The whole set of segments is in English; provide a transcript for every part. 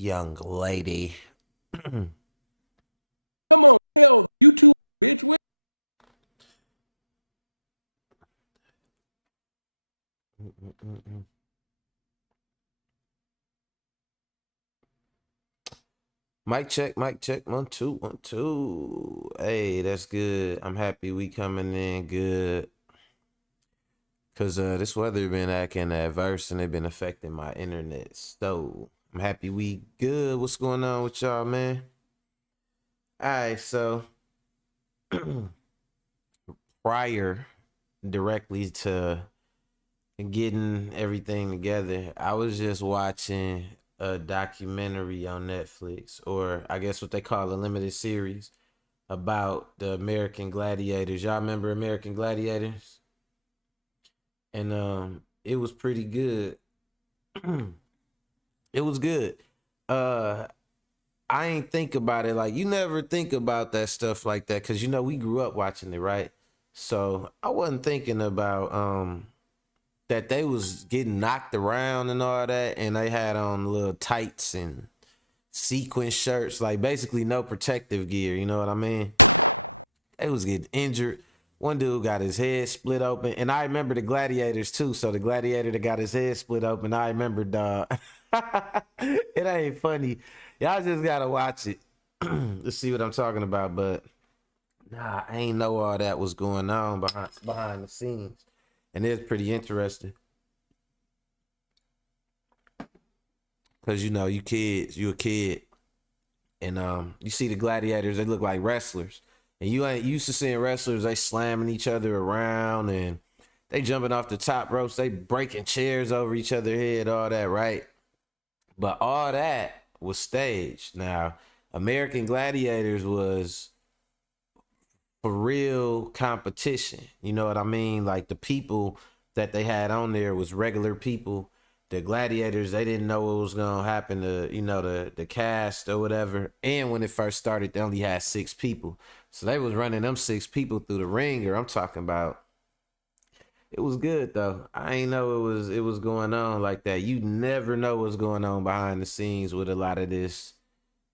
young lady. Mic check, 1 2 1 2. Hey, that's good. I'm happy we coming in good. Cause this weather been acting adverse and it been affecting my internet. So I'm happy we good. What's going on with y'all, man? Alright, so prior directly to getting everything together, I was just watching a documentary on Netflix, or I guess what they call a limited series about the American Gladiators. Y'all remember American Gladiators? And it was pretty good. It was good. Uh I ain't think about it like you never think about that stuff like that cuz we grew up watching it, right? So, I wasn't thinking about that they was getting knocked around and all that, and they had on little tights and sequin shirts, like basically no protective gear, you know what I mean? They was getting injured. One dude got his head split open, and I remember the gladiators too. So the gladiator that got his head split open, I remember, dog. It ain't funny. Y'all just gotta watch it to see what I'm talking about. But nah, I ain't know all that was going on behind the scenes, and it's pretty interesting. Cause you kids, you a kid, and you see the gladiators, they look like wrestlers, and you ain't used to seeing wrestlers. They slamming each other around, and they jumping off the top ropes, they breaking chairs over each other head, all that, right? But all that was staged. Now, American Gladiators was for real competition. You know what I mean? Like the people that they had on there was regular people. The gladiators, they didn't know what was gonna happen to, the cast or whatever. And when it first started, they only had 6 people. So they was running them 6 people through the ringer. I'm talking about, it was good though. I ain't know it was going on like that. You never know what's going on behind the scenes with a lot of this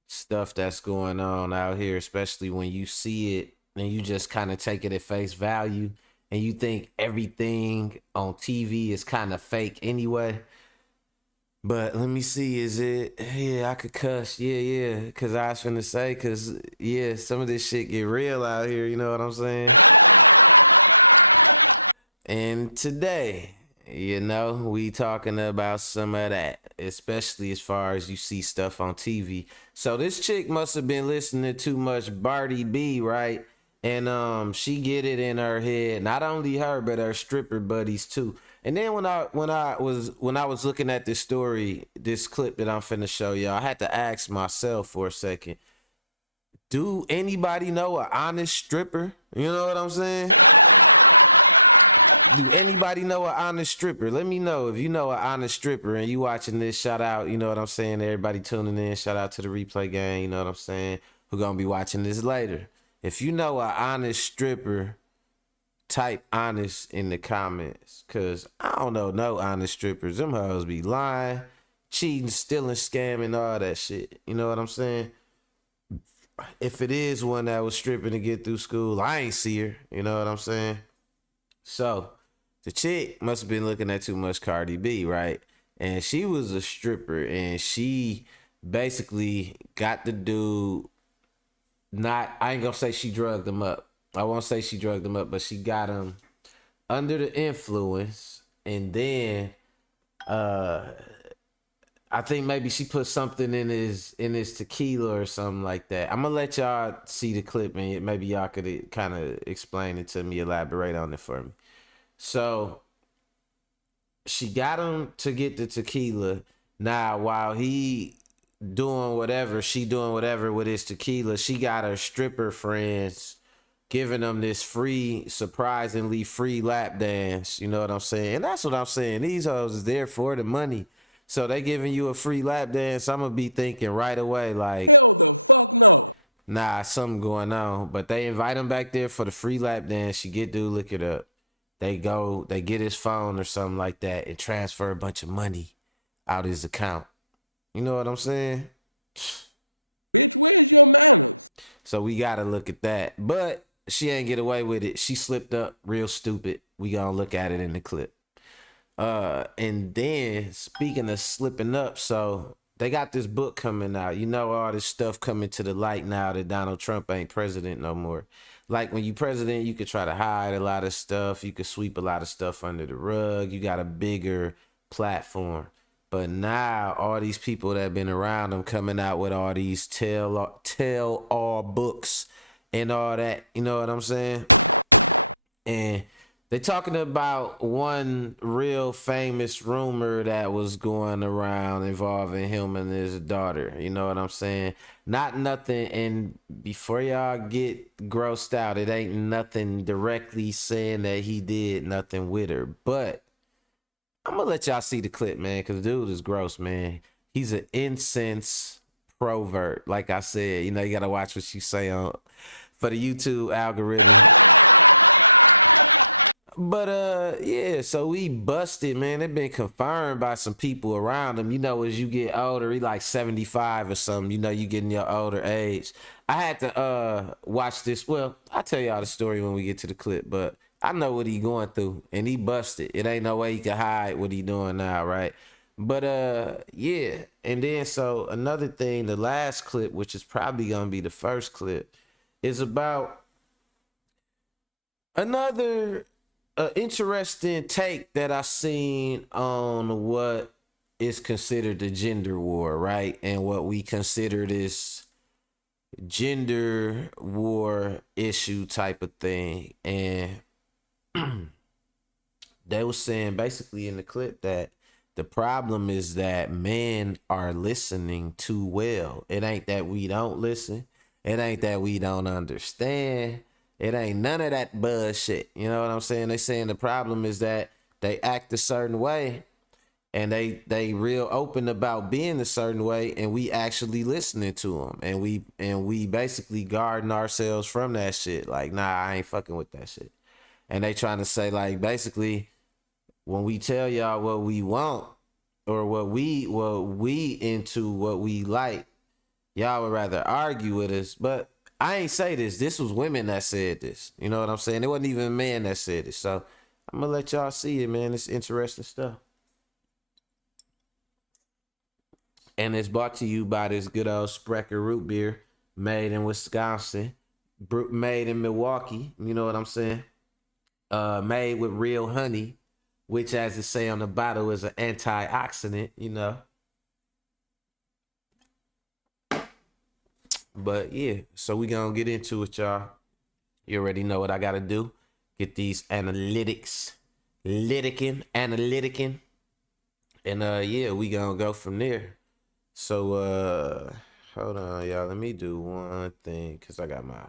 stuff that's going on out here, especially when you see it and you just kind of take it at face value and you think everything on TV is kind of fake anyway. But let me see, is it? Yeah, I could cuss. Yeah, yeah. Cause I was finna say, cause yeah, some of this shit get real out here. You know what I'm saying? And today, we talking about some of that, especially as far as you see stuff on TV. So this chick must have been listening to too much Barty B, right? And she get it in her head. Not only her, but her stripper buddies too. And then when I was looking at this story, this clip that I'm finna show y'all, I had to ask myself for a second. Do anybody know an honest stripper? You know what I'm saying? Do anybody know an honest stripper? Let me know if you know an honest stripper and you watching this. Shout out, you know what I'm saying? Everybody tuning in. Shout out to the replay gang, you know what I'm saying? Who gonna be watching this later? If you know an honest stripper, type honest in the comments. Cause I don't know no honest strippers. Them hoes be lying, cheating, stealing, scamming, all that shit. You know what I'm saying? If it is one that was stripping to get through school, I ain't see her. You know what I'm saying? So the chick must have been looking at too much Cardi B, right? And she was a stripper and she basically got the dude, not, I ain't gonna say she drugged him up. I won't say she drugged him up, but she got him under the influence, and then uh I think maybe she put something in his tequila or something like that. I'm gonna let y'all see the clip and maybe y'all could kind of explain it to me, elaborate on it for me. So she got him to get the tequila. Now, while he doing whatever, she doing whatever with his tequila, she got her stripper friends giving them this free, surprisingly free lap dance. You know what I'm saying? And that's what I'm saying. These hoes is there for the money. So they giving you a free lap dance. I'm gonna be thinking right away, like, nah, something going on. But they invite him back there for the free lap dance. She get dude, look it up. They go, they get his phone or something like that and transfer a bunch of money out his account. You know what I'm saying? So we gotta look at that. But she ain't get away with it. She slipped up real stupid. We gonna look at it in the clip. And then speaking of slipping up, so they got this book coming out. You know, all this stuff coming to the light now that Donald Trump ain't president no more. Like when you president, you could try to hide a lot of stuff. You could sweep a lot of stuff under the rug. You got a bigger platform. But now all these people that have been around him coming out with all these tell all books and all that, you know what I'm saying? And they talking about one real famous rumor that was going around involving him and his daughter. You know what I'm saying? Not nothing. And before y'all get grossed out, it ain't nothing directly saying that he did nothing with her. But I'm gonna let y'all see the clip, man, because dude is gross, man. He's an Insence Provert. Like I said, you know, you gotta watch what you say on for the YouTube algorithm. But yeah, so we busted, man. It been confirmed by some people around him. You know, as you get older, he like 75 or something. You know, you getting your older age. I had to watch this. Well, I'll tell y'all the story when we get to the clip, but I know what he going through, and he busted. It ain't no way he can hide what he doing now, right? But yeah. And then so another thing, the last clip, which is probably gonna be the first clip, is about another interesting take that I seen on what is considered the gender war, right? And what we consider this gender war issue type of thing. And they was saying basically in the clip that the problem is that men are listening too well. It ain't that we don't listen. It ain't that we don't understand. It ain't none of that bullshit. You know what I'm saying? They saying the problem is that they act a certain way and they real open about being a certain way, and we actually listening to them, and we basically guarding ourselves from that shit. Like, nah, I ain't fucking with that shit. And they trying to say, like, basically, when we tell y'all what we want or what we into, what we like, y'all would rather argue with us. But I ain't say this. This was women that said this. You know what I'm saying? It wasn't even a man that said it. So I'm gonna let y'all see it, man. It's interesting stuff. And it's brought to you by this good old Sprecher root beer made in Wisconsin, made in Milwaukee. You know what I'm saying? Made with real honey, which, as it say on the bottle, is an antioxidant, you know. But yeah, so we gonna get into it, y'all. You already know what I gotta do. Get these analytics, analyticing. And yeah, we gonna go from there. So hold on, y'all. Let me do one thing, cause I got my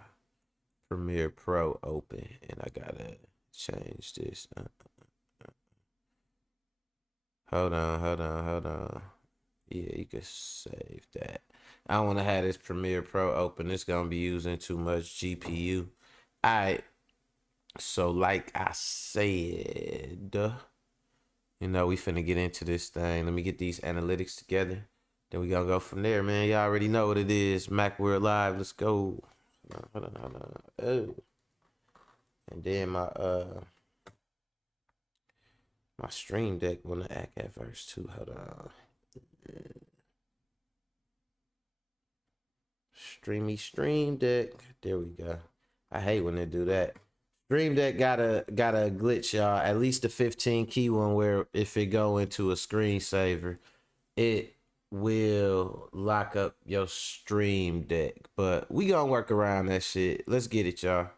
Premiere Pro open and I gotta change this. Hold on. Yeah, you can save that. I don't want to have this Premiere Pro open. It's gonna be using too much GPU. Alright. So like I said, you know, we finna get into this thing. Let me get these analytics together. Then we gonna go from there, man. Y'all already know what it is. Mac, we're live. Let's go. Hold on. Oh. And then my Stream Deck wanna act at first too. Hold on. Stream Deck. There we go. I hate when they do that. Stream Deck got a glitch, y'all. At least the 15 key one, where if it go into a screensaver, it will lock up your Stream Deck. But we gonna work around that shit. Let's get it, y'all.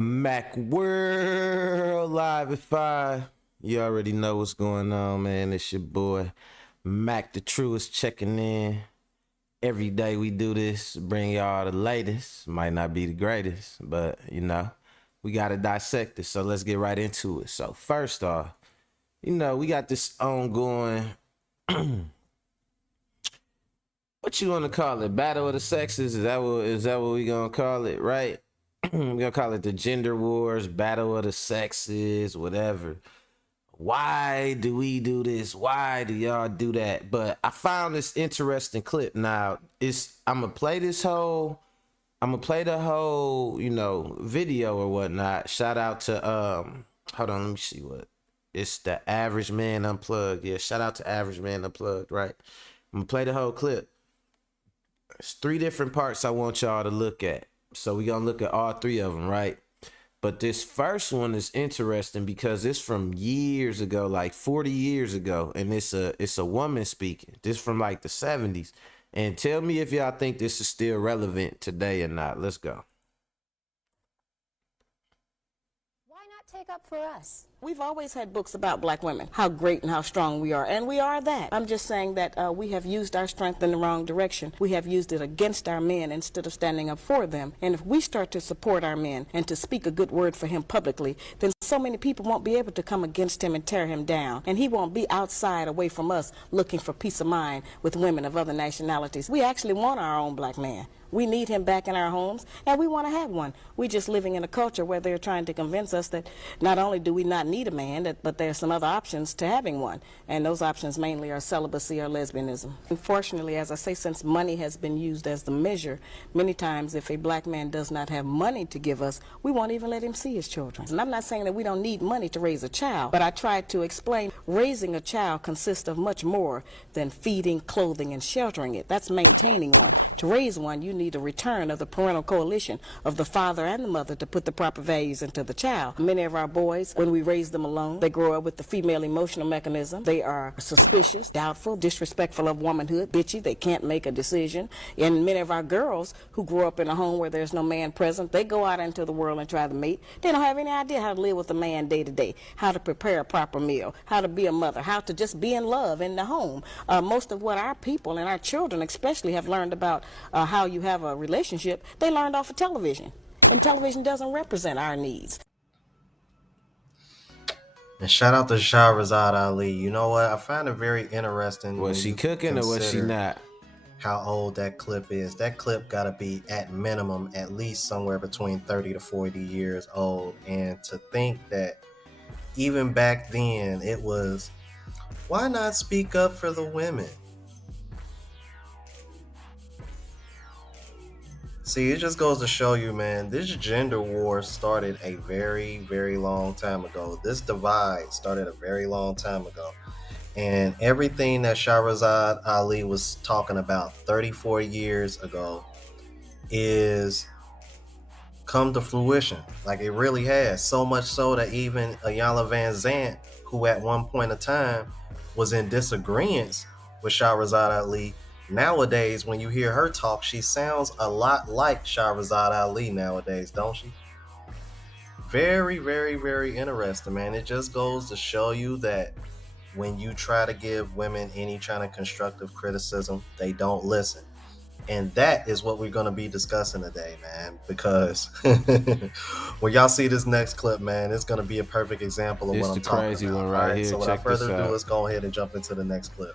Mac World Live at 5. You already know what's going on, man. It's your boy Mac the Truest checking in. Every day we do this, bring y'all the latest. Might not be the greatest, but we gotta dissect it. So let's get right into it. So first off, we got this ongoing what you wanna call it? Battle of the sexes? Is that what we gonna call it, right? We're gonna call it the gender wars, battle of the sexes, whatever. Why do we do this? Why do y'all do that? But I found this interesting clip. Now I'm gonna play the whole, video or whatnot. Shout out to hold on, let me see what it's the Average Man Unplugged. Yeah, shout out to Average Man Unplugged, right? I'm gonna play the whole clip. There's 3 different parts I want y'all to look at. So we're gonna look at all 3 of them, right? But this first one is interesting because it's from years ago, like 40 years ago, and it's a woman speaking. This from like the 70s. And tell me if y'all think this is still relevant today or not. Let's go. Why not take up for us? We've always had books about black women, how great and how strong we are, and we are that. I'm just saying that we have used our strength in the wrong direction. We have used it against our men instead of standing up for them. And if we start to support our men and to speak a good word for him publicly, then so many people won't be able to come against him and tear him down. And he won't be outside away from us looking for peace of mind with women of other nationalities. We actually want our own black man. We need him back in our homes, and we want to have one. We're just living in a culture where they're trying to convince us that not only do we not need a man, but there are some other options to having one. And those options mainly are celibacy or lesbianism. Unfortunately, as I say, since money has been used as the measure, many times if a black man does not have money to give us, we won't even let him see his children. And I'm not saying that we don't need money to raise a child, but I tried to explain raising a child consists of much more than feeding, clothing, and sheltering it. That's maintaining one. To raise one, you need a return of the parental coalition of the father and the mother to put the proper values into the child. Many of our boys, when we raise them alone, they grow up with the female emotional mechanism. They are suspicious, doubtful, disrespectful of womanhood, bitchy. They can't make a decision. And many of our girls who grow up in a home where there's no man present, they go out into the world and try to mate. They don't have any idea how to live with a man day to day, how to prepare a proper meal, how to be a mother, how to just be in love in the home. Most of what our people and our children especially have learned about how you have a relationship, they learned off of television. And television doesn't represent our needs. And shout out to Shahrazad Ali. You know what? I find it very interesting. Was she cooking or was she not? How old that clip is. That clip got to be at minimum at least somewhere between 30 to 40 years old. And to think that even back then it was, why not speak up for the women? See, it just goes to show you, man, this gender war started a very, very long time ago. This divide started a very long time ago. And everything that Shahrazad Ali was talking about 34 years ago is come to fruition. Like it really has. So much so that even Ayanna Van Zant, who at one point in time was in disagreement with Shahrazad Ali, nowadays, when you hear her talk, she sounds a lot like Shahrazad Ali nowadays, don't she? Very, very, very interesting, man. It just goes to show you that when you try to give women any kind of constructive criticism, they don't listen. And that is what we're going to be discussing today, man, because when y'all see this next clip, man, it's going to be a perfect example of what I'm talking about. One right here. So without further ado, let's go ahead and jump into the next clip.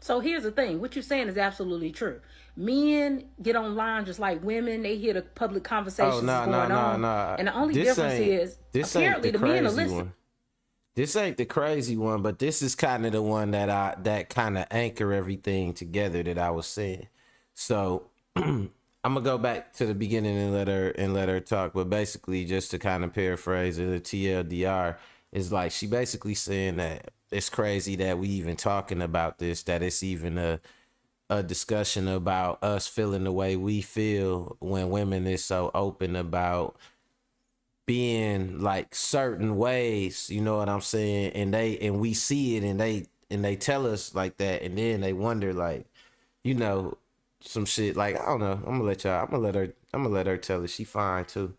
So here's the thing. What you're saying is absolutely true. Men get online just like women. They hear the public conversations going on. And the only difference is apparently the men are listening. This ain't the crazy one, but this is kind of the one that kind of anchor everything together that I was saying. So I'm gonna go back to the beginning and let her talk. But basically, just to kind of paraphrase it, the TLDR is like she basically saying that it's crazy that we even talking about this, that it's even a discussion about us feeling the way we feel when women is so open about being like certain ways, you know what I'm saying? And we see it and they tell us like that, and then they wonder like, some shit like, I don't know. I'm gonna let her tell it. She fine too.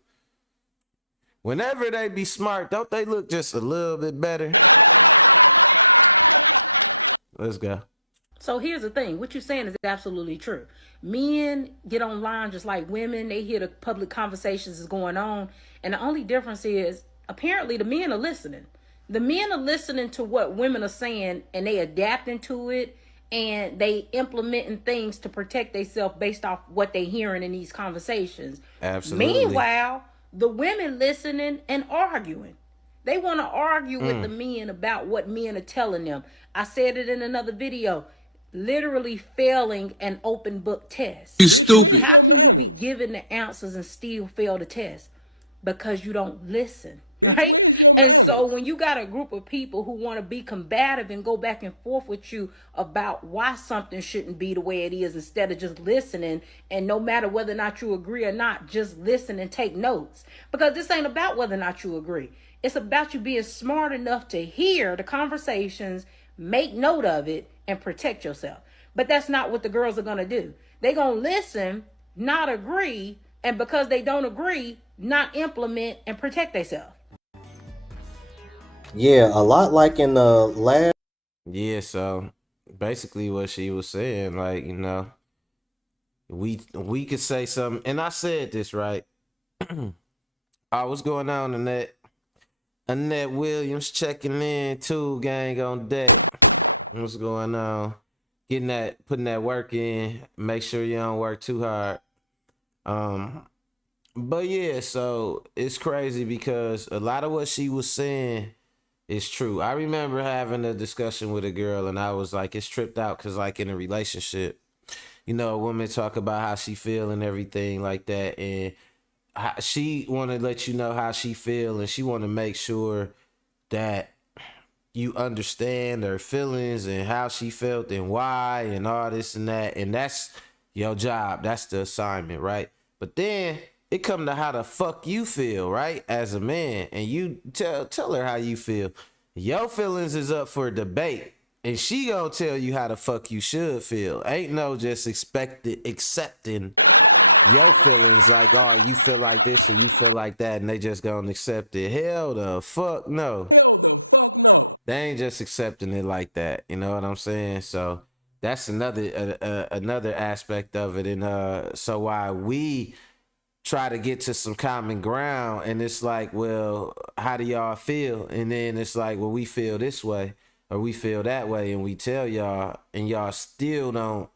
whenever they be smart, don't they look just a little bit better? Let's go. So here's the thing. What you're saying is absolutely true. Men get online just like women. They hear the public conversations is going on. And the only difference is apparently the men are listening. The men are listening to what women are saying and they adapting to it and they implementing things to protect themselves based off what they hearing in these conversations. Absolutely. Meanwhile, the women listening and arguing. They want to argue with the men about what men are telling them. I said it in another video. Literally failing an open book test. You stupid. How can you be given the answers and still fail the test? Because you don't listen, right? And so when you got a group of people who want to be combative and go back and forth with you about why something shouldn't be the way it is instead of just listening, and no matter whether or not you agree or not, just listen and take notes. Because this ain't about whether or not you agree. It's about you being smart enough to hear the conversations, make note of it, and protect yourself. But that's not what the girls are going to do. They're going to listen, not agree, and because they don't agree, not implement and protect themselves. Yeah, a lot like in the last. Yeah, so basically what she was saying, like, you know, we could say something, and I said this, right? What's going on, Annette Williams checking in too, gang on deck. What's going on? Putting that work in. Make sure you don't work too hard. But yeah, so it's crazy because a lot of what she was saying is true. I remember having a discussion with a girl and I was like, it's tripped out because like in a relationship, you know, a woman talk about how she feel and everything like that. And she want to let you know how she feel and she want to make sure that you understand her feelings and how she felt and why and all this and that. And that's your job. That's the assignment, right? But then it come to how the fuck you feel, right? As a man. And you tell her how you feel. Your feelings is up for debate. And she gonna tell you how the fuck you should feel. Ain't no just accepting your feelings like, oh, you feel like this or you feel like that and they just gonna accept it. Hell the fuck no. They ain't just accepting it like that. You know what I'm saying? So that's another aspect of it. And so why we try to get to some common ground and it's like, well, how do y'all feel? And then it's like, well, we feel this way or we feel that way. And we tell y'all and y'all still don't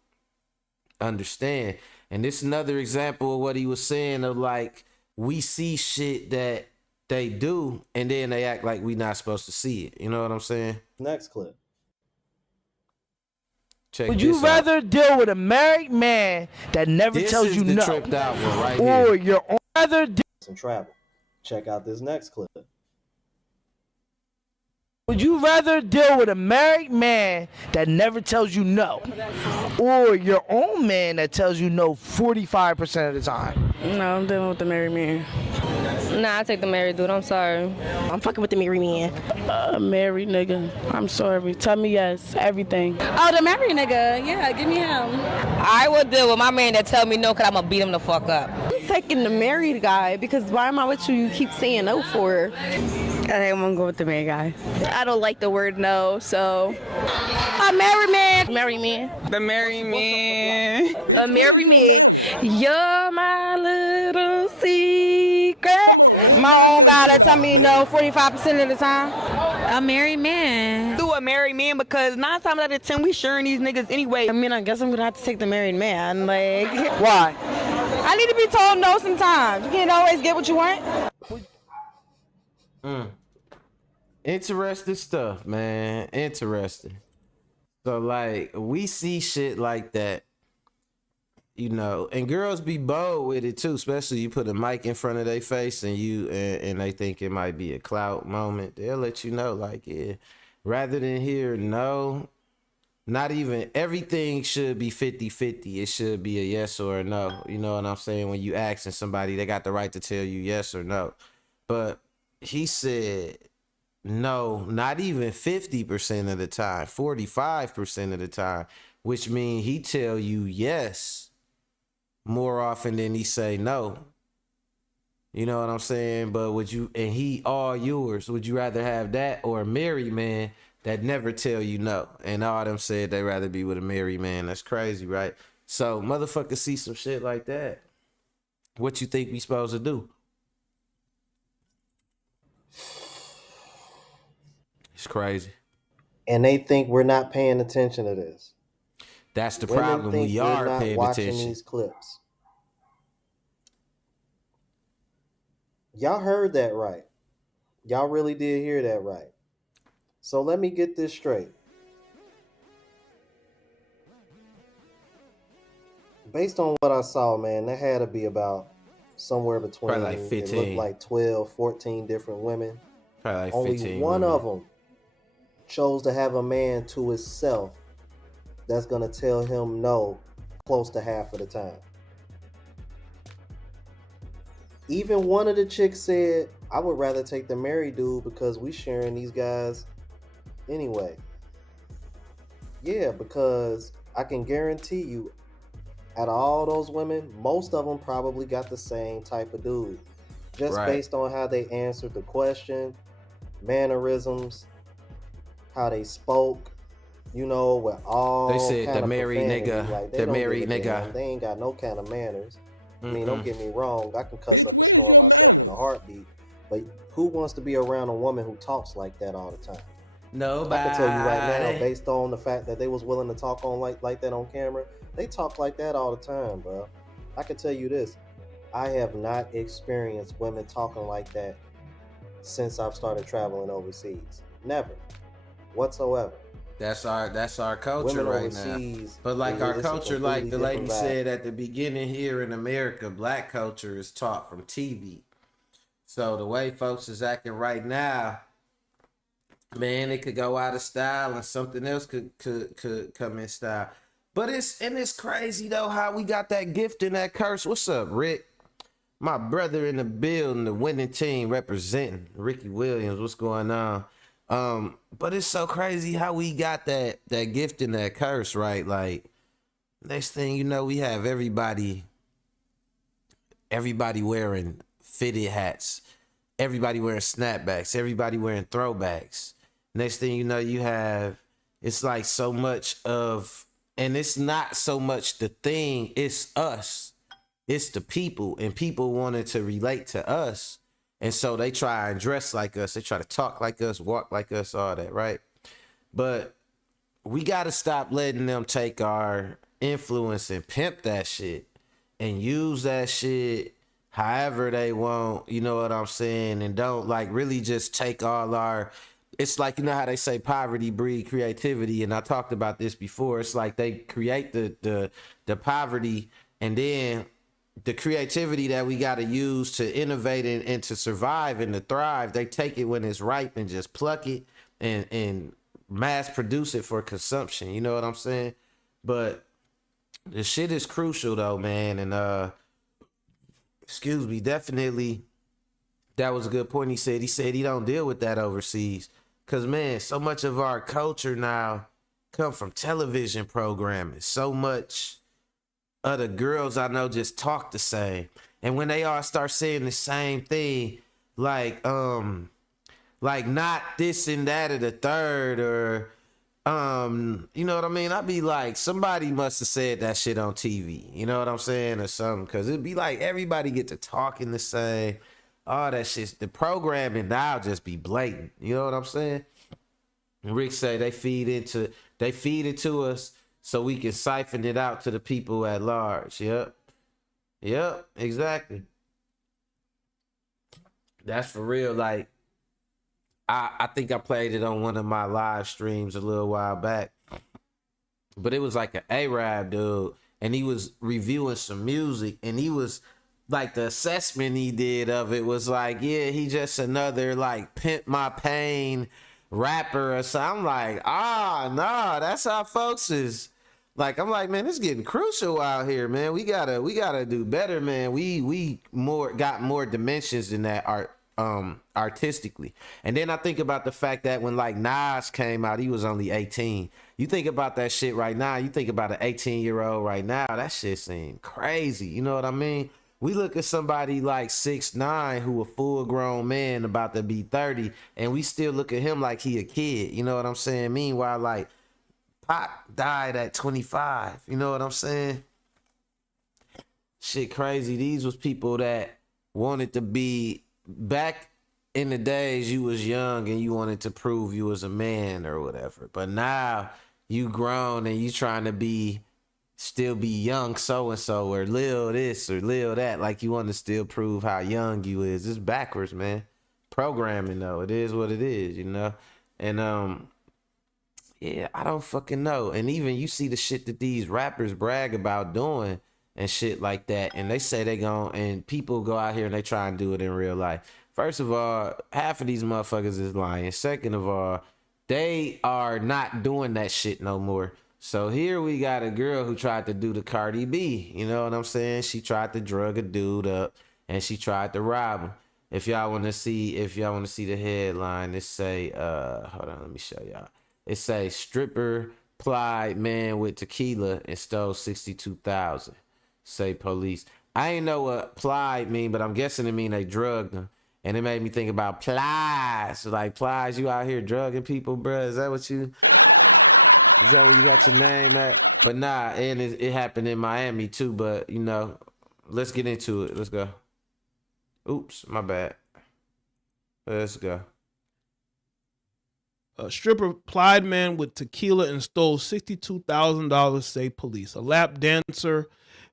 understand. And this is another example of what he was saying of like, we see shit that they do and then they act like we not supposed to see it. You know what I'm saying? Next clip. Check Would you rather deal with a married man that never tells you no, tripped out one right or here. your other Some travel. Check out this next clip. Would you rather deal with a married man that never tells you no, or your own man that tells you no 45% of the time? No, I'm dealing with the married man. Nah, I take the married dude. I'm sorry. I'm fucking with the married man. Married nigga. I'm sorry. Tell me yes. Everything. Oh, the married nigga. Yeah, give me him. I would deal with my man that tell me no because I'm going to beat him the fuck up. I'm taking the married guy because why am I with you? You keep saying no for. I'm going to go with the married guy. I don't like the word no, so. A married man. Married man. The married man. A married man. You're my little secret. My own guy that tell me no 45% of the time. A married man. Do a married man because 9 times out of 10 we sharing these niggas anyway. I mean, I guess I'm going to have to take the married man. Like, Why? I need to be told no sometimes. You can't always get what you want. Interesting stuff, man. Interesting. So like we see shit like that, you know, and girls be bold with it too, especially you put a mic in front of their face and and they think it might be a clout moment. They'll let you know, like, yeah, rather than hear no, not even everything should be 50-50. It should be a yes or a no. You know what I'm saying? When you asking somebody, they got the right to tell you yes or no. But he said no, not even 50% of the time, 45% of the time, which means he tell you yes more often than he say no. You know what I'm saying? But would you, and he all yours, would you rather have that or a married man that never tell you no? And all of them said they'd rather be with a married man. That's crazy, right? So motherfuckers see some shit like that. What you think we supposed to do? It's crazy. And they think we're not paying attention to this. That's the Women problem. think We we're are not paying watching attention. these clips. Y'all heard that right. Y'all really did hear that right. So let me get this straight. Based on what I saw, man, that had to be about somewhere between, probably like 15. It looked like 12, 14 different women. Probably like Only 15 one women. of them chose to have a man to himself that's going to tell him no close to half of the time. Even one of the chicks said, I would rather take the married dude because we sharing these guys anyway. Yeah, because I can guarantee you, out of all those women, most of them probably got the same type of dude. Just Right. based on how they answered the question, mannerisms, how they spoke, you know, with all They said kind the of married profanity. nigga, Like, they the don't married give a damn. nigga. They ain't got no kind of manners. I mean, don't get me wrong, I can cuss up a storm myself in a heartbeat, but who wants to be around a woman who talks like that all the time? Nobody. I can tell you right now, based on the fact that they was willing to talk on like that on camera, they talk like that all the time, bro. I can tell you this, I have not experienced women talking like that since I've started traveling overseas. Never, whatsoever. That's our culture Women right overseas, now. But like our it's a culture, like the completely lady different vibe. said at the beginning here in America, black culture is taught from TV. So the way folks is acting right now, man, it could go out of style and something else could come in style. But it's crazy though how we got that gift and that curse. What's up, Rick? My brother in the building, the winning team representing Ricky Williams. What's going on? But it's so crazy how we got that gift and that curse, right? Like next thing you know, we have everybody wearing fitted hats, everybody wearing snapbacks, everybody wearing throwbacks. Next thing you know, you have, it's like so much of, and it's not so much the thing, it's us. It's the people, and people wanted to relate to us. And so they try and dress like us. They try to talk like us, walk like us, all that, right? But we got to stop letting them take our influence and pimp that shit and use that shit however they want, you know what I'm saying? And don't like really just take all our, it's like, you know how they say poverty breed creativity, and I talked about this before. It's like they create the poverty, and then the creativity that we got to use to innovate and to survive and to thrive, they take it when it's ripe and just pluck it and mass produce it for consumption. You know what I'm saying? But the shit is crucial though, man. And excuse me, definitely that was a good point. He said he don't deal with that overseas. Cause man, so much of our culture now come from television programming. So much other girls I know just talk the same, and when they all start saying the same thing, like not this and that or the third, or you know what I mean? I'd be like, somebody must have said that shit on TV, you know what I'm saying, or something, because it'd be like everybody get to talking the same, all that shit. The programming now just be blatant, you know what I'm saying? And Rick say they feed it to us so we can siphon it out to the people at large. Yep, exactly. That's for real. Like, I think I played it on one of my live streams a little while back, but it was like an Arab dude, and he was reviewing some music, and he was like, the assessment he did of it was like, yeah, he just another like Pimp My Pain rapper or something. I'm like, nah, that's how folks is. Like, I'm like, man, it's getting crucial out here, man. We gotta do better, man. We got more dimensions than that artistically. And then I think about the fact that when like Nas came out, he was only 18. You think about that shit right now, you think about an 18-year-old right now, that shit seems crazy. You know what I mean? We look at somebody like 6'9" who a full grown man about to be 30, and we still look at him like he a kid. You know what I'm saying? Meanwhile, like Pac died at 25. You know what I'm saying? Shit crazy. These was people that wanted to be back in the days you was young and you wanted to prove you was a man or whatever. But now you grown and you trying to still be young so-and-so or lil this or lil that. Like you want to still prove how young you is. It's backwards, man. Programming though. It is what it is, you know? And yeah, I don't fucking know. And even you see the shit that these rappers brag about doing and shit like that. And they say they gon' and people go out here and they try and do it in real life. First of all, half of these motherfuckers is lying. Second of all, they are not doing that shit no more. So here we got a girl who tried to do the Cardi B. You know what I'm saying? She tried to drug a dude up and she tried to rob him. If y'all want to see the headline, it say, hold on, let me show y'all. It say stripper plied man with tequila and stole 62,000. Say police. I ain't know what plied mean, but I'm guessing it mean they drugged him. And it made me think about Plies. Like, Plies, you out here drugging people, bruh? Is that where you got your name at? But nah, and it happened in Miami too, but, you know, let's get into it. Let's go. Oops, my bad. Let's go. A stripper plied man with tequila and stole $62,000, say police. A lap dancer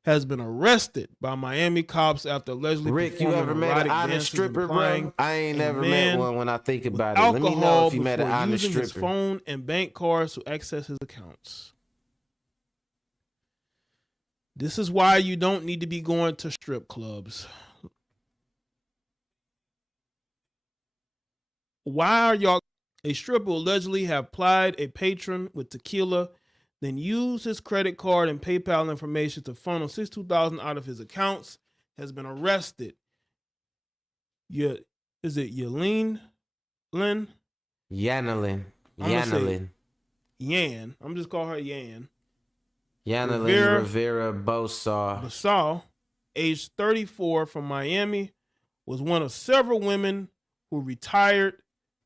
has been arrested by Miami cops after allegedly Rick, you ever met an honest stripper, bro? I ain't never met one when I think about it. Let me know if you met an honest stripper. His phone and bank cards to access his accounts. This is why you don't need to be going to strip clubs. Why are y'all... A stripper allegedly have plied a patron with tequila, then used his credit card and PayPal information to funnel $62,000 out of his accounts, has been arrested. Is it Yelene? Lynn? Yanalyn. Yanalyn. Yan. I'm just calling her Yan. Yanalyn Rivera Bosal, aged 34, from Miami, was one of several women who retired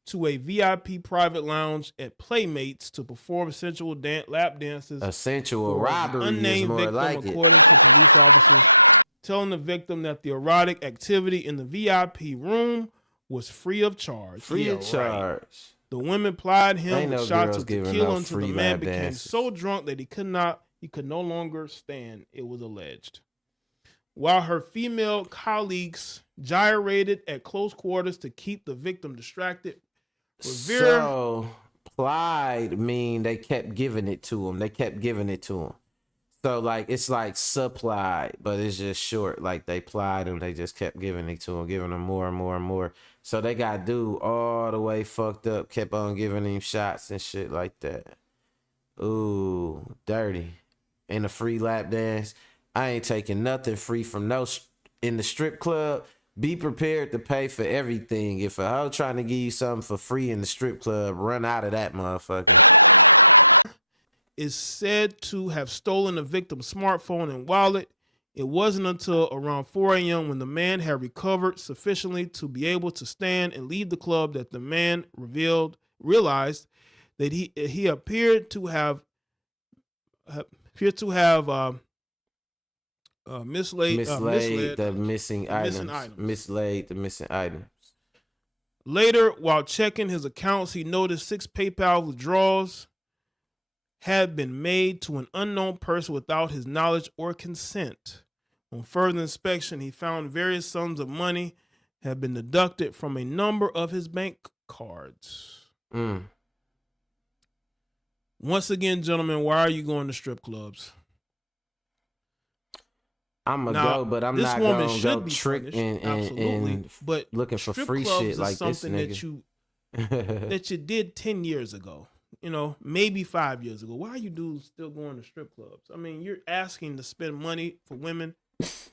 to a VIP private lounge at Playmates to perform sensual lap dances. A sensual robbery is more victim, like according to police officers, telling the victim that the erotic activity in the VIP room was free of charge. Free of charge. Right. The women plied him with shots of tequila until the man became dances. so drunk that he could no longer stand, it was alleged. While her female colleagues gyrated at close quarters to keep the victim distracted, so plied mean they kept giving it to him. So like it's like supplied, but it's just short. Like they plied him, they just kept giving it to him, giving him more and more and more. So they got dude all the way fucked up, kept on giving him shots and shit like that. Ooh, dirty. In a free lap dance. I ain't taking nothing free from in the strip club. Be prepared to pay for everything. If a hoe trying to give you something for free in the strip club, run out of that motherfucker. Is said to have stolen the victim's smartphone and wallet. It wasn't until around 4 a.m. when the man had recovered sufficiently to be able to stand and leave the club that the man realized that he appeared to have mislaid the missing items. Later, while checking his accounts, he noticed 6 PayPal withdrawals had been made to an unknown person without his knowledge or consent. On further inspection, he found various sums of money had been deducted from a number of his bank cards. Once again, gentlemen, why are you going to strip clubs? I'm going to go, but I'm not going to go trick and but looking for free shit like this nigga. That you did 10 years ago, you know, maybe 5 years ago. Why are you dudes still going to strip clubs? I mean, you're asking to spend money for women. As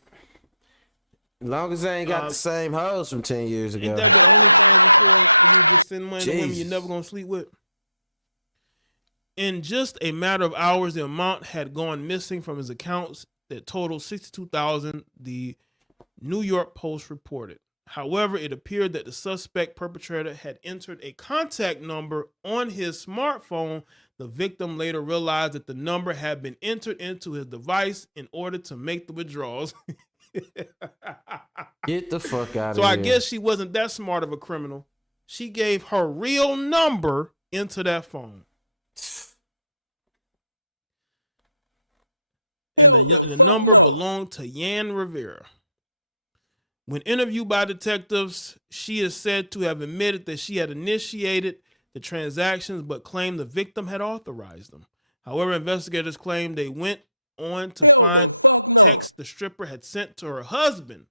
long as they ain't got the same hoes from 10 years ago. Ain't that what OnlyFans is for? You just send money to women you're never going to sleep with? In just a matter of hours, the amount had gone missing from his accounts that totaled $62,000. The New York Post reported. However, it appeared that the suspect perpetrator had entered a contact number on his smartphone. The victim later realized that the number had been entered into his device in order to make the withdrawals. Get the fuck out of So here. I guess she wasn't that smart of a criminal. She gave her real number into that phone. And the number belonged to Yan Rivera. When interviewed by detectives, she is said to have admitted that she had initiated the transactions but claimed the victim had authorized them. However, investigators claim they went on to find texts the stripper had sent to her husband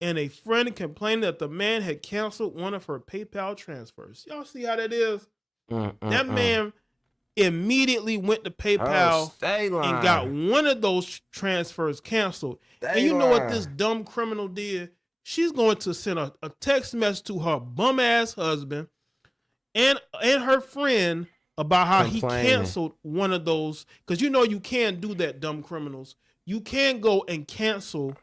and a friend complaining that the man had canceled one of her PayPal transfers. Y'all see how that is? That man immediately went to PayPal and got one of those transfers canceled. And you know what this dumb criminal did? She's going to send a text message to her bum ass husband and her friend about how he canceled one of those. Because you know you can do that, dumb criminals. You can go and cancel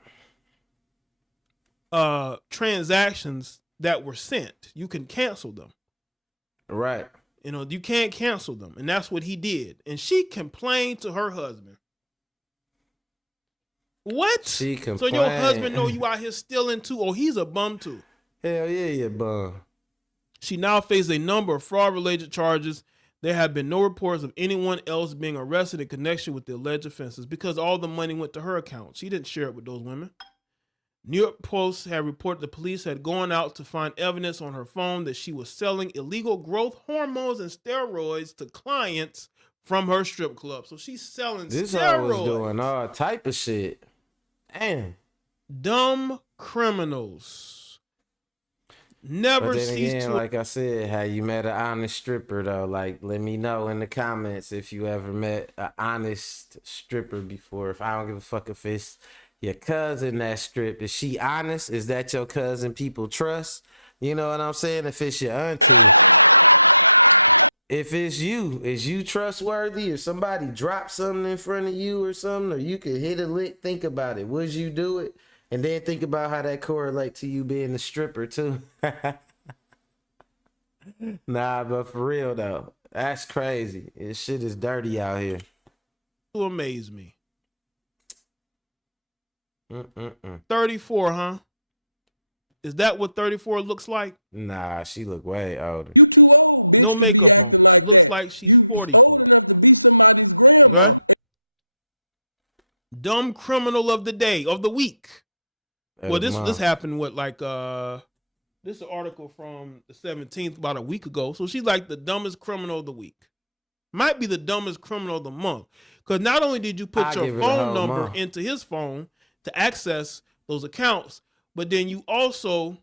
transactions that were sent. You can cancel them. Right. You know, you can't cancel them. And that's what he did. And she complained to her husband. What? She complained. So your husband know you out here stealing too? Oh, he's a bum too. Hell yeah, you bum. She now faces a number of fraud-related charges. There have been no reports of anyone else being arrested in connection with the alleged offenses because all the money went to her account. She didn't share it with those women. New York Post had reported the police had gone out to find evidence on her phone that she was selling illegal growth hormones and steroids to clients from her strip club. So she's selling this steroids. This was doing all type of shit. Damn. Dumb criminals. Never cease again, to... like I said, have you met an honest stripper though? Like, let me know in the comments if you ever met an honest stripper before. If I don't give a fuck if it's your cousin that strip, is she honest? Is that your cousin people trust? You know what I'm saying? If it's your auntie. If it's you, is you trustworthy? Or somebody drop something in front of you or something, or you could hit a lick, think about it. Would you do it? And then think about how that correlate to you being a stripper too. Nah, but for real though, that's crazy. This shit is dirty out here. To amaze me. 34, huh? Is that what 34 looks like? Nah, she look way older. No makeup on. She looks like she's 44. Okay? Dumb criminal of the day, of the week. Well, this happened with this is an article from the 17th about a week ago. So she's like the dumbest criminal of the week. Might be the dumbest criminal of the month. Because not only did you put your phone number into his phone to access those accounts, but then you also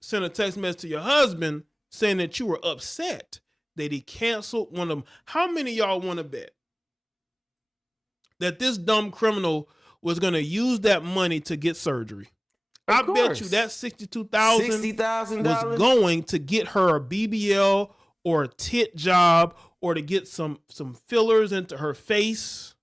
sent a text message to your husband saying that you were upset that he canceled one of them. How many of y'all want to bet that this dumb criminal was going to use that money to get surgery? I bet you that $62,000 was going to get her a BBL or a tit job or to get some fillers into her face.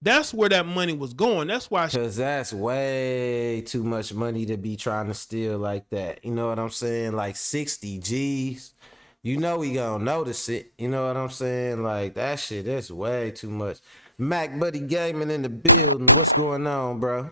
That's where that money was going. That's why. Because that's way too much money to be trying to steal like that. You know what I'm saying? Like 60 G's. You know we gonna notice it. You know what I'm saying? Like that shit, that's way too much. Mac Buddy Gaming in the building. What's going on, bro?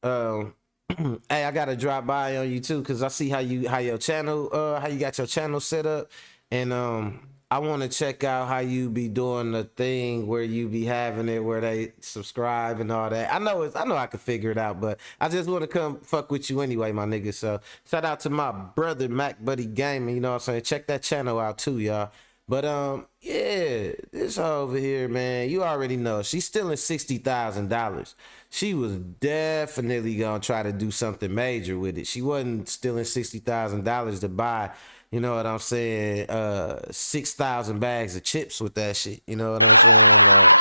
Hey, I gotta drop by on you too, because I see how your channel, how you got your channel set up. And I want to check out how you be doing the thing where you be having it where they subscribe and all that. I know I can figure it out, but I just want to come fuck with you anyway, my nigga. So shout out to my brother Mac Buddy Gaming. You know what I'm saying? Check that channel out too, y'all. But yeah, this over here, man, you already know she's stealing $60,000. She was definitely gonna try to do something major with it. She wasn't stealing $60,000 to buy, you know what I'm saying, 6,000 bags of chips with that shit. You know what I'm saying? Like,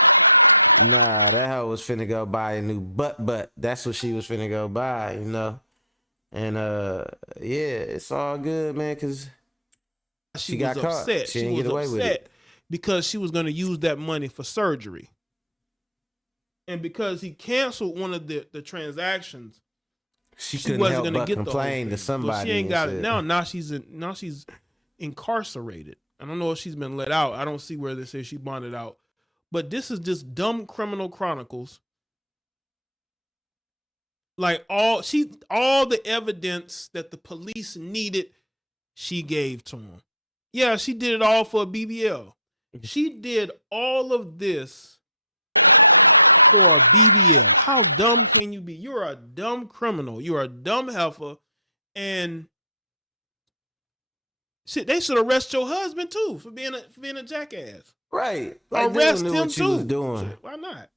nah, that hoe was finna go buy a new butt. That's what she was finna go buy, you know. And yeah, it's all good, man, cause she got caught. Upset. She didn't get away with it because she was gonna use that money for surgery. And because he canceled one of the transactions she she couldn't wasn't help gonna but get the whole complain to thing. somebody. But she ain't and got it shit. now. Now she's incarcerated. I don't know if she's been let out. I don't see where they say she bonded out. But this is just dumb criminal chronicles. Like all the evidence that the police needed, she gave to him. Yeah, she did it all for a BBL. She did all of this for a BBL. How dumb can you be? You're a dumb criminal. You're a dumb heifer. And shit, they should arrest your husband too for being a jackass. Right. Like, arrest dude knew him what you too. was doing. Shit, why not?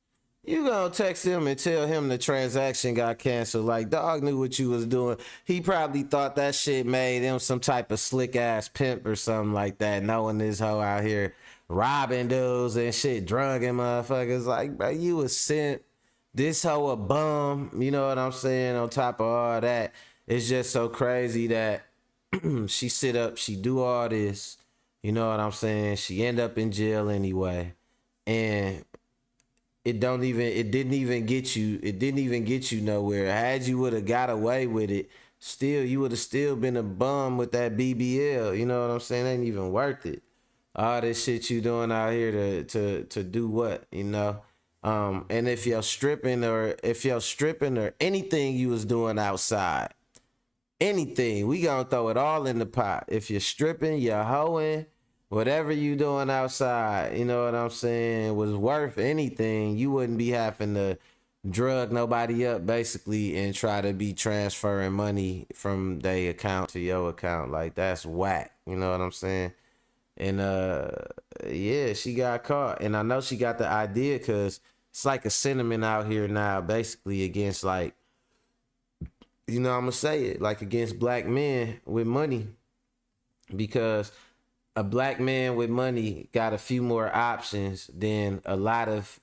You gonna text him and tell him the transaction got canceled. Like, dog knew what you was doing. He probably thought that shit made him some type of slick ass pimp or something like that, knowing this hoe out here robbing dudes and shit, drugging motherfuckers. Like, bro, you was sent. This hoe a bum. You know what I'm saying? On top of all that, it's just so crazy that she sit up, she do all this. You know what I'm saying? She end up in jail anyway. And it didn't even get you nowhere. Had you would have got away with it, still you would have still been a bum with that BBL. You know what I'm saying? Ain't even worth it. All this shit you doing out here to do what, you know? And if you're stripping or anything you was doing outside, anything, we gonna throw it all in the pot. If you're stripping, you're hoeing, whatever you doing outside, you know what I'm saying, was worth anything, you wouldn't be having to drug nobody up basically and try to be transferring money from their account to your account. Like, that's whack. You know what I'm saying? And yeah, she got caught. And I know she got the idea because it's like a sentiment out here now basically against, like, you know, I'm gonna say it, like, against black men with money, because a black man with money got a few more options than a lot of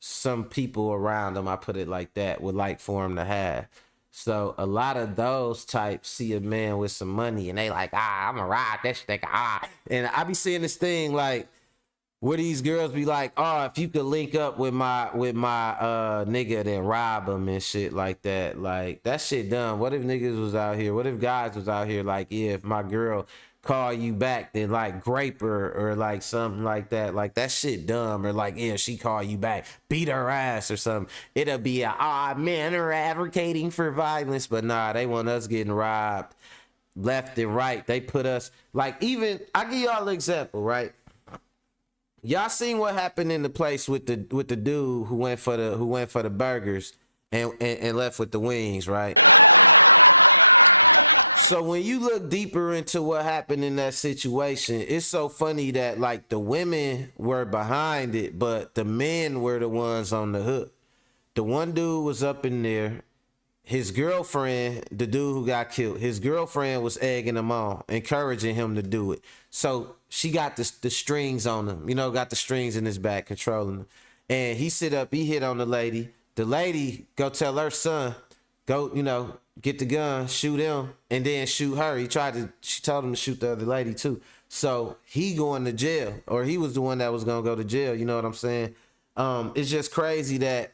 some people around him, I put it like that, would like for him to have. So a lot of those types see a man with some money and they like, I'm gonna ride that shit. And I be seeing this thing like, where these girls be like, if you could link up with my nigga, then rob him and shit like that. Like, that shit dumb. What if niggas was out here? What if guys was out here like, yeah, if my girl call you back, then like grape her or like something like that. Like, that shit dumb. Or like, yeah, she call you back, beat her ass or something. It'll be men are advocating for violence. But nah, they want us getting robbed left and right. They put us, like, even, I give y'all an example, right? Y'all seen what happened in the place with the dude who went for the burgers and left with the wings, right? So when you look deeper into what happened in that situation, it's so funny that, like, the women were behind it, but the men were the ones on the hook. The one dude was up in there. His girlfriend, the dude who got killed, his girlfriend was egging him on, encouraging him to do it. So she got the strings on him, you know, got the strings in his back, controlling him. And he sit up, he hit on the lady. The lady go tell her son, go, you know, get the gun, shoot him, and then shoot her. She told him to shoot the other lady too. So he going to jail, or he was the one that was gonna go to jail. You know what I'm saying? It's just crazy that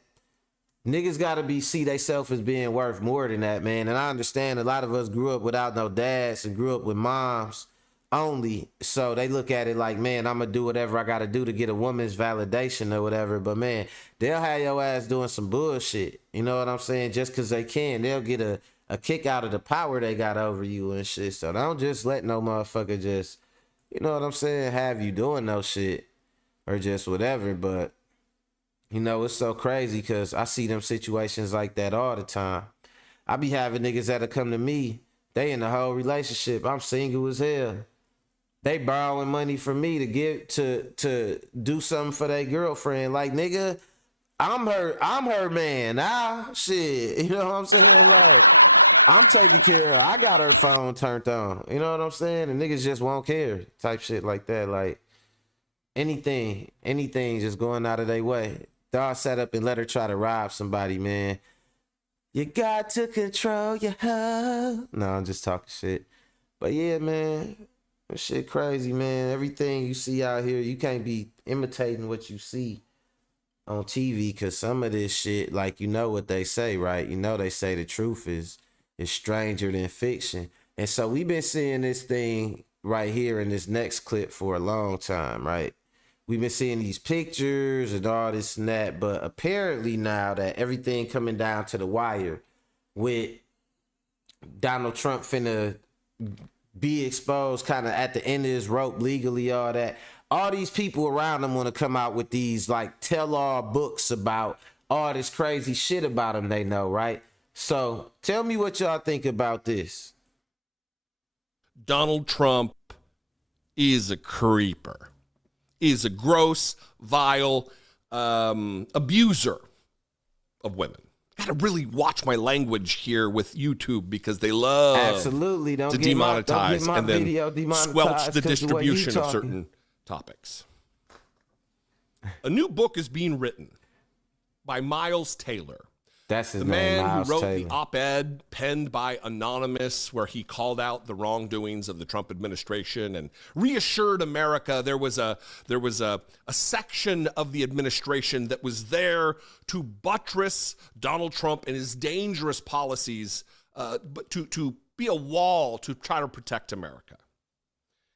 niggas gotta see theyself as being worth more than that, man. And I understand a lot of us grew up without no dads and grew up with moms only. So they look at it like, man, I'm gonna do whatever I gotta do to get a woman's validation or whatever. But man, they'll have your ass doing some bullshit. You know what I'm saying? Just cause they can. They'll get a kick out of the power they got over you and shit. So don't just let no motherfucker just, you know what I'm saying, have you doing no shit or just whatever. But you know, it's so crazy because I see them situations like that all the time. I be having niggas that'll come to me, they in the whole relationship, I'm single as hell. They borrowing money from me to give to do something for their girlfriend. Like, nigga, I'm her man. Shit. You know what I'm saying? Like, I'm taking care of her. I got her phone turned on. You know what I'm saying? And niggas just won't care. Type shit like that. Like, anything just going out of their way. Dog sat up and let her try to rob somebody, man. You got to control your hoe. No, I'm just talking shit. But yeah, man, that shit crazy, man. Everything you see out here, you can't be imitating what you see. on TV, because some of this shit, like, you know what they say, right? You know they say the truth is stranger than fiction. And so we've been seeing this thing right here in this next clip for a long time, right? We've been seeing these pictures and all this and that, but apparently now that everything coming down to the wire with Donald Trump finna be exposed kind of at the end of his rope legally, all that, all these people around him want to come out with these like tell-all books about all this crazy shit about him they know, right? So tell me what y'all think about this. Donald Trump is a creeper. Is a gross, vile abuser of women. Gotta really watch my language here with YouTube because they love absolutely don't to demonetize my and then demonetized squelch the 'cause distribution the of certain topics. A new book is being written by Miles Taylor. That's his the name, man Miles who wrote Taylor. the op-ed penned by Anonymous, where he called out the wrongdoings of the Trump administration and reassured America there was a section of the administration that was there to buttress Donald Trump and his dangerous policies, but to be a wall to try to protect America.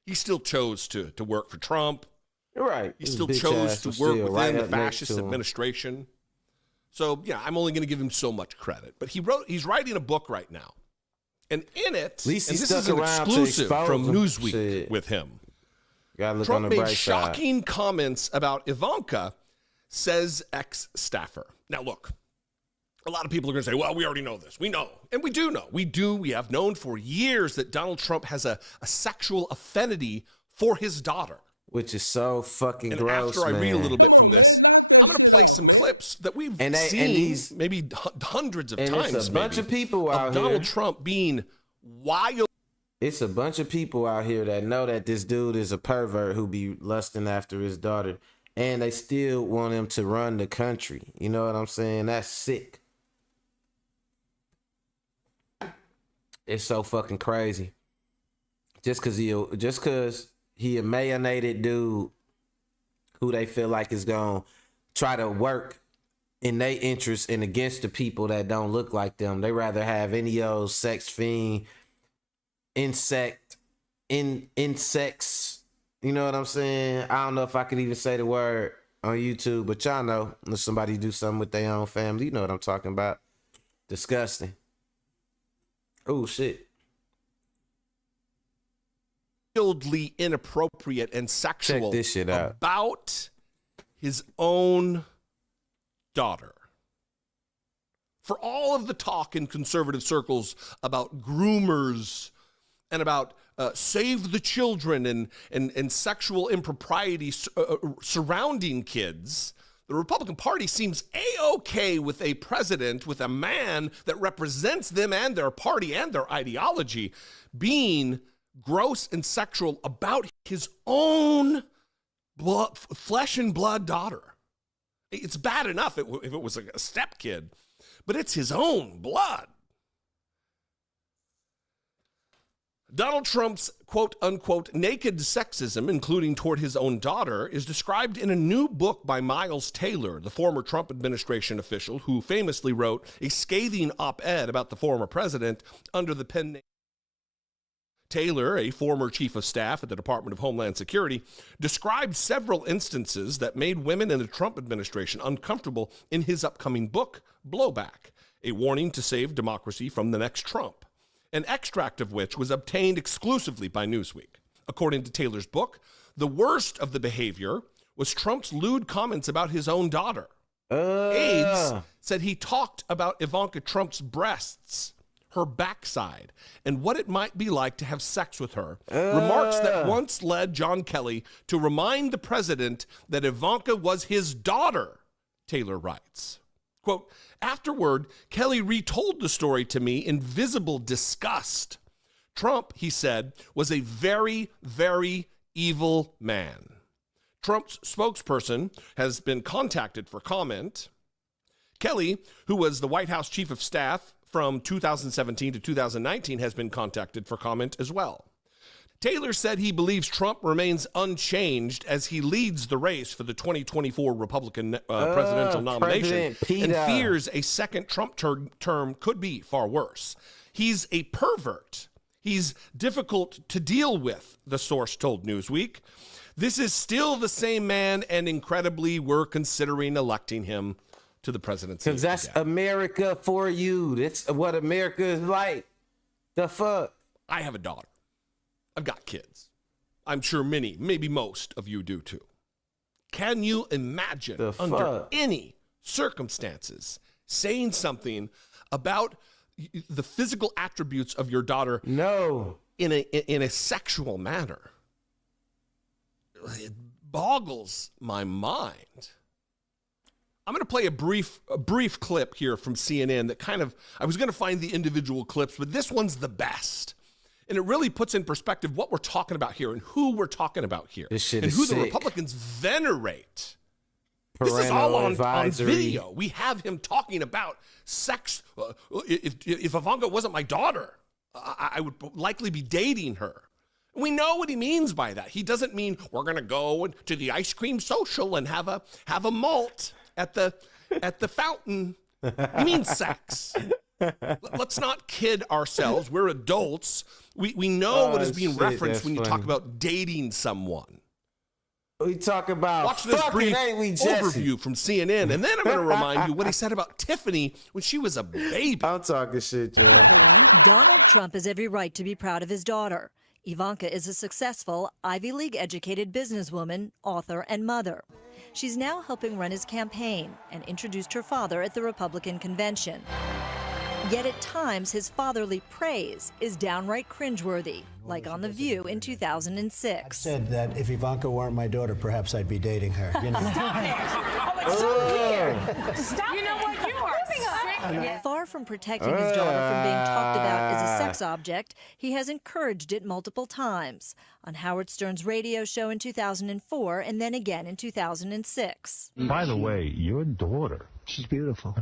He still chose to work for Trump. You're right. He His still bitch chose ass to was work still within right the up next fascist to him. administration. So, yeah, I'm only going to give him so much credit. But he's writing a book right now. And in it, At least he and this stuck is an around to exclusive expose from him. Newsweek Shit. with him. Gotta look Trump on the made bright shocking side. comments about Ivanka, says ex-staffer. Now, look, a lot of people are going to say, well, we already know this. We know. And we do know. We have known for years that Donald Trump has a sexual affinity for his daughter. Which is so fucking And gross, after I read a man. little bit from this, I'm going to play some clips that we've And seen these- maybe hundreds of and times. it's a bunch maybe, of people out of Donald here. Trump being wild. It's a bunch of people out here that know that this dude is a pervert who be lusting after his daughter, and they still want him to run the country. You know what I'm saying? That's sick. It's so fucking crazy. Just cause he a mayonnaise dude who they feel like is gonna try to work in their interest and against the people that don't look like them. They rather have any old sex fiend, insects. You know what I'm saying? I don't know if I could even say the word on YouTube, but y'all know if somebody do something with their own family, you know what I'm talking about. Disgusting. Oh shit. Wildly inappropriate and sexual Check this shit out. about his own daughter. For all of the talk in conservative circles about groomers and about save the children and sexual impropriety surrounding kids, the Republican Party seems A-OK with a president, with a man that represents them and their party and their ideology being gross and sexual about his own flesh and blood daughter. It's bad enough if it was like a stepkid, but it's his own blood. Donald Trump's quote-unquote naked sexism, including toward his own daughter, is described in a new book by Miles Taylor, the former Trump administration official who famously wrote a scathing op-ed about the former president under the pen name. Taylor, a former chief of staff at the Department of Homeland Security, described several instances that made women in the Trump administration uncomfortable in his upcoming book, Blowback, a warning to save democracy from the next Trump, an extract of which was obtained exclusively by Newsweek. According to Taylor's book, the worst of the behavior was Trump's lewd comments about his own daughter. Aides said he talked about Ivanka Trump's breasts, her backside, and what it might be like to have sex with her. Remarks that once led John Kelly to remind the president that Ivanka was his daughter, Taylor writes. Quote, afterward, Kelly retold the story to me in visible disgust. Trump, he said, was a very, very evil man. Trump's spokesperson has been contacted for comment. Kelly, who was the White House chief of staff from 2017 to 2019, has been contacted for comment as well. Taylor said he believes Trump remains unchanged as he leads the race for the 2024 Republican presidential nomination and fears a second Trump term could be far worse. He's a pervert. He's difficult to deal with, the source told Newsweek. This is still the same man, and incredibly, we're considering electing him to the presidency. Because that's America for you. That's what America is like. The fuck? I have a daughter. I've got kids. I'm sure many, maybe most of you do too. Can you imagine under any circumstances saying something about the physical attributes of your daughter? No. In a sexual manner. It boggles my mind. I'm going to play a brief clip here from CNN that I was going to find the individual clips, but this one's the best. And it really puts in perspective what we're talking about here and who we're talking about here. This shit and is who sick. The Republicans venerate. Parental this is all on advisory. video. We have him talking about sex. If Ivanka wasn't my daughter, I would likely be dating her. We know what he means by that. He doesn't mean we're going to go to the ice cream social and have a malt at the fountain. He means sex. Let's not kid ourselves. We're adults. We know what is being referenced when you talk about dating someone. We talk about watch this brief overview from CNN, and then I'm going to remind you what he said about Tiffany when she was a baby. I'm talking shit, Joe. Everyone, Donald Trump has every right to be proud of his daughter. Ivanka is a successful, Ivy League-educated businesswoman, author, and mother. She's now helping run his campaign and introduced her father at the Republican convention. Yet at times, his fatherly praise is downright cringeworthy, like on The View in 2006. I said that if Ivanka weren't my daughter, perhaps I'd be dating her. You know? Stop it! Oh, it's so weird. Stop. You know what? You are sick. Far from protecting his daughter from being talked about as a sex object, he has encouraged it multiple times. On Howard Stern's radio show in 2004 and then again in 2006. By the way, your daughter, she's beautiful.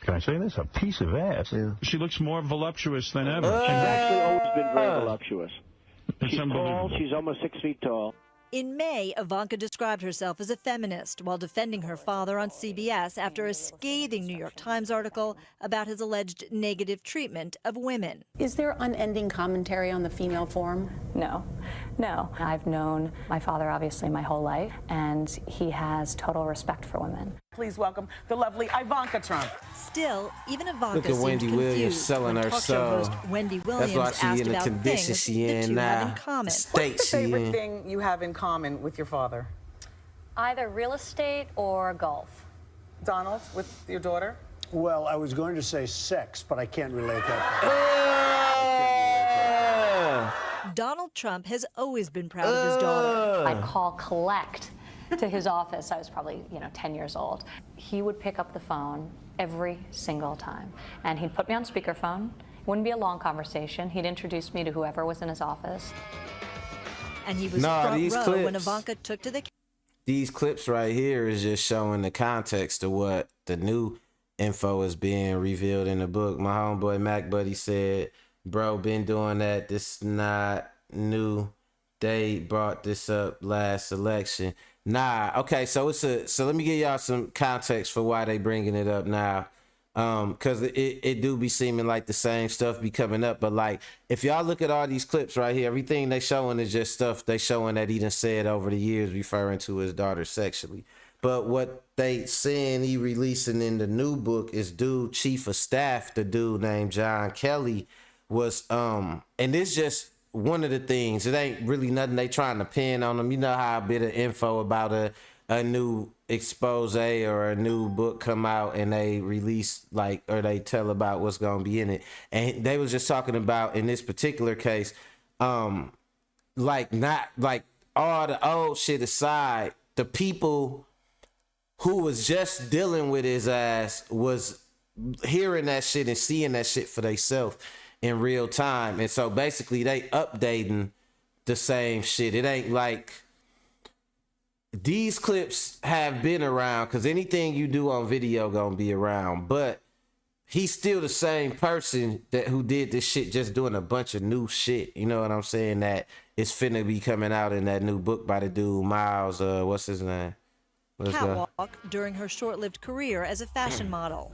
Can I say this? A piece of ass. Yeah. She looks more voluptuous than ever. She's actually always been very voluptuous. It's She's tall. She's almost 6 feet tall. In May, Ivanka described herself as a feminist while defending her father on CBS after a scathing New York Times article about his alleged negative treatment of women. Is there unending commentary on the female form? No. I've known my father, obviously, my whole life, and he has total respect for women. Please welcome the lovely Ivanka Trump. Still, even Ivanka Look at seemed Wendy Williams confused selling when her talk show soul. host Wendy Williams That's why she asked in the about condition things she the in two have now. in common. What's the favorite thing you have in common with your father? Either real estate or golf. Donald, with your daughter? Well, I was going to say sex, but I can't relate that. Donald Trump has always been proud of his daughter. I'd call collect to his office. I was probably, 10 years old. He would pick up the phone every single time, and he'd put me on speakerphone. It wouldn't be a long conversation. He'd introduce me to whoever was in his office. And he was front row when Ivanka took to the... These clips right here is just showing the context of what the new info is being revealed in the book. My homeboy Mac Buddy said, bro, been doing that. This is not new. They brought this up last election. Nah, okay, so let me give y'all some context for why they bringing it up now. Cause it do be seeming like the same stuff be coming up, but like if y'all look at all these clips right here, everything they showing is just stuff they showing that he done said over the years referring to his daughter sexually. But what they saying he releasing in the new book is chief of staff, the dude named John Kelly was and it's just one of the things. It ain't really nothing they trying to pin on them. You know how a bit of info about a new expose or a new book come out and they release or they tell about what's going to be in it. And they was just talking about in this particular case, not all the old shit aside, the people who was just dealing with his ass was hearing that shit and seeing that shit for themselves in real time. And so basically they updating the same shit. It ain't like these clips have been around because anything you do on video gonna be around, but he's still the same person who did this shit, just doing a bunch of new shit. You know what I'm saying? That is finna be coming out in that new book by the dude Miles. What's his name? Catwalk during her short-lived career as a fashion model.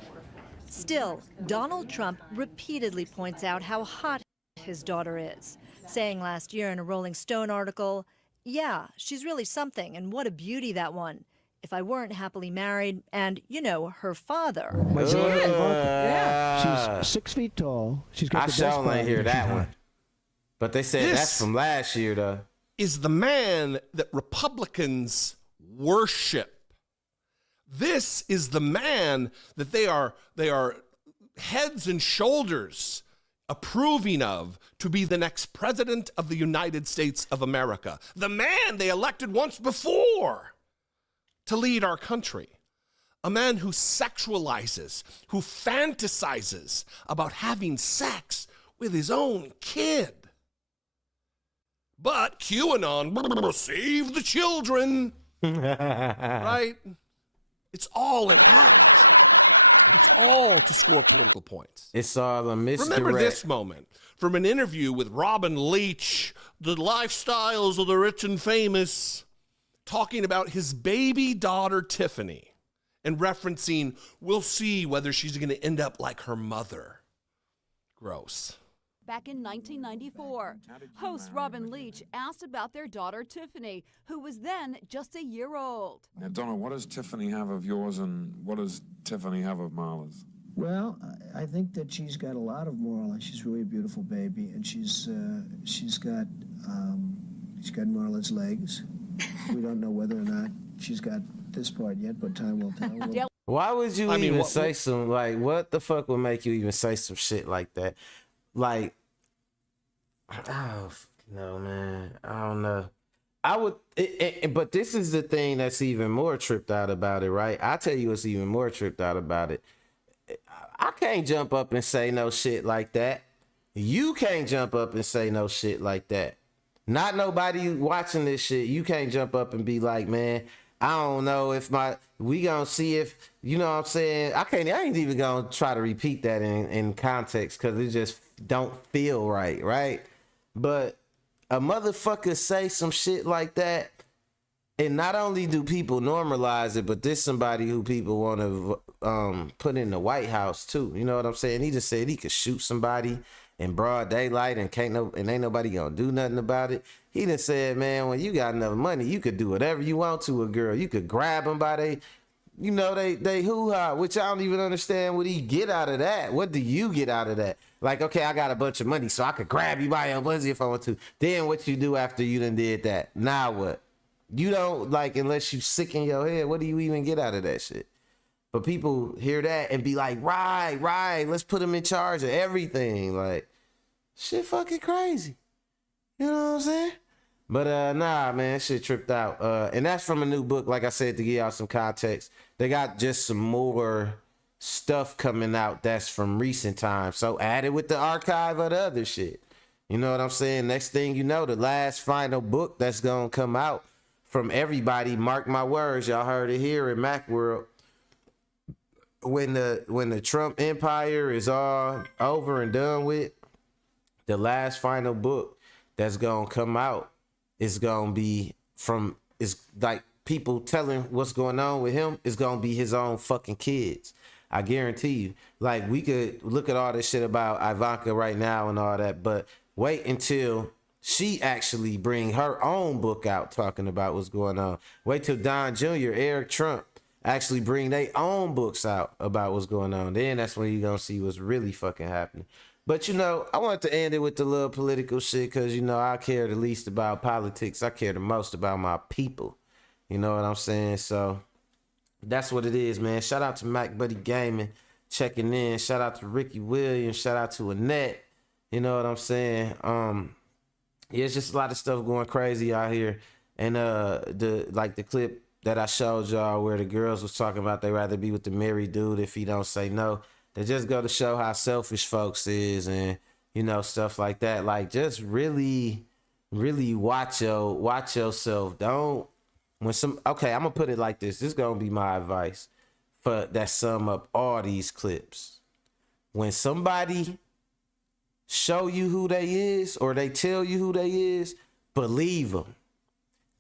Still, Donald Trump repeatedly points out how hot his daughter is, saying last year in a Rolling Stone article, "Yeah, she's really something, and what a beauty, that one. If I weren't happily married and, you know, her father." My daughter, yeah. She's 6 feet tall. She's got I the best sure ain't body. hear that She's one. hot. But they said that's from last year, though. Is the man that Republicans worship. This is the man that they are heads and shoulders approving of to be the next president of the United States of America. The man they elected once before to lead our country. A man who sexualizes, who fantasizes about having sex with his own kid. But QAnon, save the children, right? It's all an act. It's all to score political points. It's all a misdirect. Remember this moment from an interview with Robin Leach, the lifestyles of the rich and famous, talking about his baby daughter, Tiffany, and referencing, we'll see whether she's going to end up like her mother. Gross. Back in 1994, host Robin Leach asked about their daughter Tiffany, who was then just a year old. Now, Donna, what does Tiffany have of yours and what does Tiffany have of Marla's? Well, I think that she's got a lot of moral, and she's really a beautiful baby, and she's got Marla's legs. We don't know whether or not she's got this part yet, but time will tell. Why would you say some, like, what the fuck would make you even say some shit like that? Like, oh, no, man. I don't know. I would, but this is the thing that's even more tripped out about it, right? I tell you what's even more tripped out about it. I can't jump up and say no shit like that. You can't jump up and say no shit like that. Not nobody watching this shit. You can't jump up and be like, man, I don't know if we gonna see if, you know what I'm saying? I ain't even gonna try to repeat that in context because it just don't feel right? But a motherfucker say some shit like that, and not only do people normalize it, but this somebody who people want to put in the White House too. You know what I'm saying? He just said he could shoot somebody in broad daylight and ain't nobody gonna do nothing about it. He done said, man, when you got enough money, you could do whatever you want to a girl. You could grab them by they hoo-ha, which I don't even understand what he get out of that. What do you get out of that? Like, okay, I got a bunch of money, so I could grab you by your pussy if I want to. Then what you do after you done did that? Now what? You don't, like, unless you sick in your head, what do you even get out of that shit? But people hear that and be like, right, let's put him in charge of everything. Like, shit fucking crazy. You know what I'm saying? But nah, man, shit tripped out. And that's from a new book, like I said, to give y'all some context. They got just some more stuff coming out that's from recent times. So add it with the archive of the other shit. You know what I'm saying? Next thing you know, the last final book that's gonna come out from everybody, mark my words, y'all heard it here in Macworld. When the Trump empire is all over and done with, the last final book that's gonna come out is gonna be it's like people telling what's going on with him is gonna be his own fucking kids. I guarantee you. Like, we could look at all this shit about Ivanka right now and all that, but wait until she actually bring her own book out talking about what's going on. Wait till Don Jr., Eric Trump, actually bring their own books out about what's going on. Then that's when you're gonna see what's really fucking happening. But, you know, I wanted to end it with the little political shit because, you know, I care the least about politics. I care the most about my people. You know what I'm saying? So that's what it is, man. Shout out to Mac Buddy Gaming checking in. Shout out to Ricky Williams. Shout out to Annette. You know what I'm saying? Yeah, it's just a lot of stuff going crazy out here. And the clip that I showed y'all where the girls was talking about they'd rather be with the married dude if he don't say no. They just go to show how selfish folks is and, you know, stuff like that. Like, just really, really watch yourself. Don't, okay, I'm gonna put it like this. This is gonna be my advice for that sum up all these clips. when somebody show you who they is or they tell you who they is, believe them.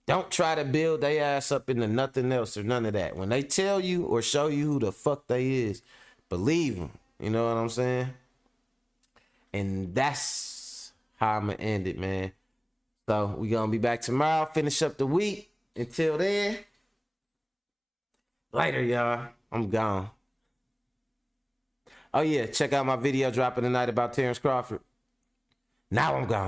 Don't try to build their ass up into nothing else or none of that. When they tell you or show you who the fuck they is, believe them. You know what I'm saying? And that's how I'm going to end it, man. So we going to be back tomorrow, finish up the week. Until then, later, y'all. I'm gone. Oh, yeah. Check out my video dropping tonight about Terrence Crawford. Now I'm gone.